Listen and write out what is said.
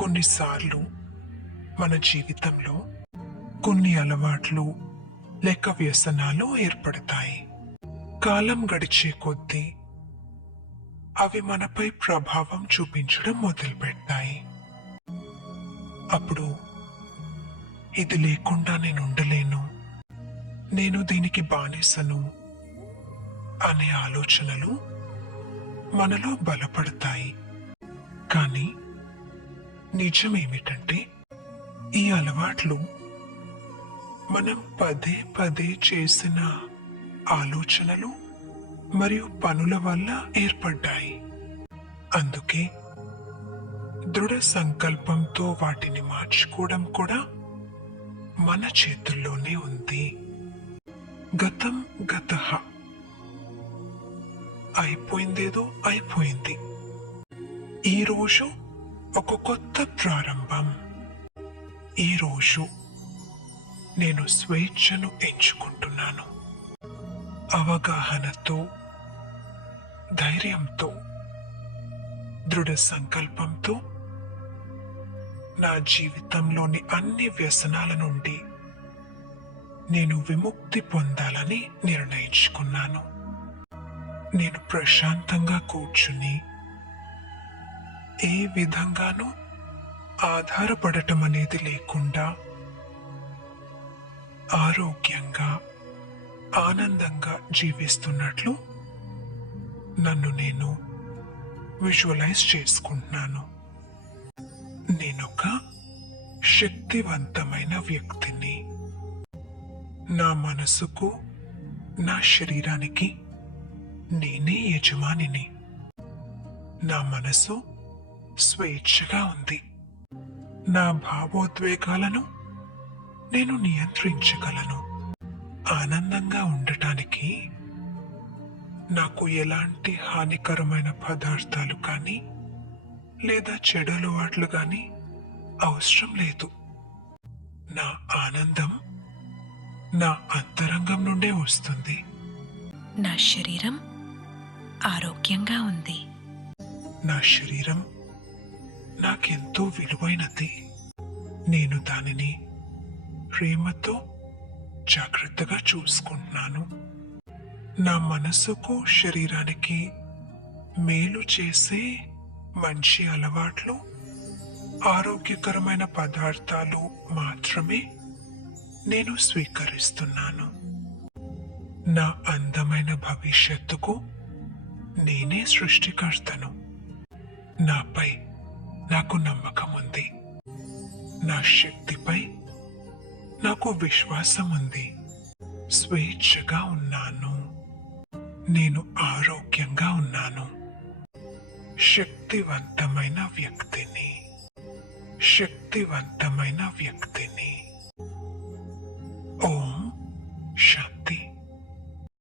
కొన్నిసార్లు మన జీవితంలో కొన్ని అలవాట్లు లేక వ్యసనాలు ఏర్పడతాయి. కాలం గడిచే కొద్దీ అవి మనపై ప్రభావం చూపించడం మొదలుపెడతాయి. అప్పుడు ఇది లేకుండా నేను ఉండలేను, నేను దీనికి బానిసను అనే ఆలోచనలు మనలో బలపడతాయి. కానీ నిజమేమిటంటే ఈ అలవాట్లు మనం పదే పదే చేసిన ఆలోచనలు మరియు పనుల వల్ల ఏర్పడ్డాయి. అందుకే దృఢ సంకల్పంతో వాటిని మార్చుకోవడం కూడా మన చేతుల్లోనే ఉంది. గతం గతః, అయిపోయిందేదో అయిపోయింది. ఈరోజు ఒక కొత్త ప్రారంభం. ఈరోజు నేను స్వేచ్ఛను ఎంచుకుంటున్నాను. అవగాహనతో, ధైర్యంతో, దృఢ సంకల్పంతో నా జీవితంలోని అన్ని వ్యసనాల నుండి నేను విముక్తి పొందాలని నిర్ణయించుకున్నాను. నేను ప్రశాంతంగా కూర్చుని ఏ విధంగానూ ఆధారపడటం అనేది లేకుండా ఆరోగ్యంగా, ఆనందంగా జీవిస్తున్నట్లు నన్ను నేను విజువలైజ్ చేసుకుంటున్నాను. నేనొక శక్తివంతమైన వ్యక్తిని. నా మనసుకు, నా శరీరానికి నేనే యజమానిని. నా మనసు స్వేచ్ఛగా ఉంది. నా భావోద్వేగాలను నేను నియంత్రించగలను. ఆనందంగా ఉండటానికి నాకు ఎలాంటి హానికరమైన పదార్థాలు కానీ లేదా చెడు అలవాట్లు కానీ అవసరం లేదు. నా ఆనందం నా అంతరంగం నుండే వస్తుంది. నా శరీరం ఆరోగ్యంగా ఉంది. నా శరీరం నాకెంతో విలువైనది. నేను దానిని ప్రేమతో జాగ్రత్తగా చూసుకుంటున్నాను. నా మనసుకు, శరీరానికి మేలు చేసే మంచి అలవాట్లు, ఆరోగ్యకరమైన పదార్థాలు మాత్రమే నేను స్వీకరిస్తున్నాను. నా అందమైన భవిష్యత్తుకు నేనే సృష్టికర్తను. నాపై నాకు నమ్మకం ఉంది. నా శక్తిపై నాకు విశ్వాసం ఉంది. స్వేచ్ఛగా ఉన్నాను. నేను ఆరోగ్యంగా ఉన్నాను. శక్తివంతమైన వ్యక్తిని. శక్తివంతమైన వ్యక్తి.